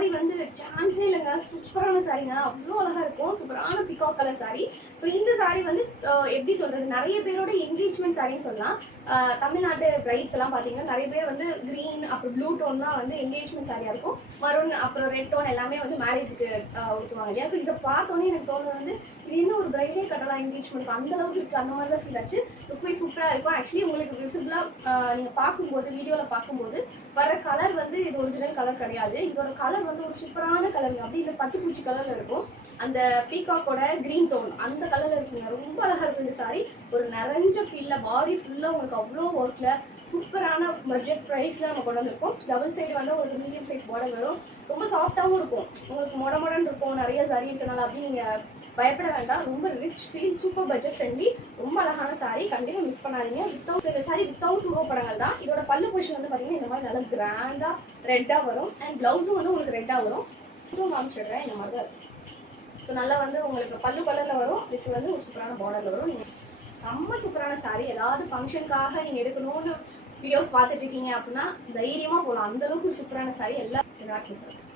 Sorry வந்து சான்ஸே இல்லைங்க, சூப்பரான சாரிங்க, அவ்வளோ அழகா இருக்கும், சூப்பரான பிகாக் கலர் சாரி. ஸோ இந்த சாரி வந்து எப்படி சொல்றது, நிறைய பேரோட என்கேஜ்மெண்ட் சாரின்னு சொல்லலாம். தமிழ்நாட்டு பிரைட்ஸ் எல்லாம் பார்த்தீங்கன்னா நிறைய பேர் வந்து க்ரீன் அப்புறம் ப்ளூ டோன் தான் வந்து என்கேஜ்மெண்ட் சாரியாக இருக்கும். மரூன் அப்புறம் ரெட் டோன் எல்லாமே வந்து மேரேஜுக்கு ஊற்றுவாங்க இல்லையா. ஸோ இதை பார்த்தோன்னே எனக்கு தோணுது வந்து இது இன்னும் ஒரு பிரைடே கட்டலாம் என்கேஜ்மெண்ட், அந்த அளவுக்கு இருக்குது, அந்த மாதிரி தான் ஃபீல் ஆச்சு. லுக்வே சூப்பராக இருக்கும். ஆக்சுவலி உங்களுக்கு விசிபிளாக நீங்கள் பார்க்கும்போது, வீடியோவில் பார்க்கும்போது வர கலர் வந்து இது ஒரிஜினல் கலர் கிடையாது. இதோட கலர் வந்து ஒரு சூப்பரான கலருங்க, அப்படி இந்த பட்டுப்பூச்சி கலரில் இருக்கும். அந்த பீகாக்கோட க்ரீன் டோன் அந்த கலரில் இருக்குங்க, ரொம்ப அழகாக இருக்கும் இந்த சாரி. ஒரு நிறைஞ்ச ஃபீலில் பாடி ஃபுல்லாக உங்களுக்கு அவ்வளோ ஒர்க்கில் சூப்பரான பட்ஜெட் ப்ரைஸில் நம்ம கொண்டு வந்திருக்கோம். டபுள் சைடு வந்து ஒரு மீடியம் சைஸ் பார்டர் வரும், ரொம்ப சாஃப்டாகவும் இருக்கும். உங்களுக்கு மொடன்னு இருக்கும், நிறைய சாரி இருக்கனால அப்படி நீங்கள் பயப்பட வேண்டாம். ரொம்ப rich feel, super budget friendly, ரொம்ப அழகான சாரி, கண்டிப்பாக மிஸ் பண்ணாதீங்க. இந்த சாரி வித்தவுட் உருவப்படங்கள் தான். இதோட பல்லு பொசிஷன் வந்து பார்த்தீங்கன்னா இந்த மாதிரி நல்லா கிராண்டாக ரெட்டாக வரும். அண்ட் ப்ளவுஸும் வந்து உங்களுக்கு ரெட்டாக வரும். ப்ளவுஸும் காமிச்சிடுறேன், இந்த மாதிரி தான் இருக்கும். ஸோ நல்லா வந்து உங்களுக்கு பல்லு கலரில் வரும், இதுக்கு வந்து ஒரு சூப்பரான பார்டரில் வரும். நீங்கள் செம்ம சூப்பரான சாரி, ஏதாவது ஃபங்க்ஷனுக்காக நீங்கள் எடுக்கணும்னு வீடியோஸ் பார்த்துட்டு இருக்கீங்க அப்படின்னா தைரியமாக போகலாம். அந்தளவுக்கு ஒரு சூப்பரான சாரி, எல்லாம் நாட் மிஸ் ஆகும்.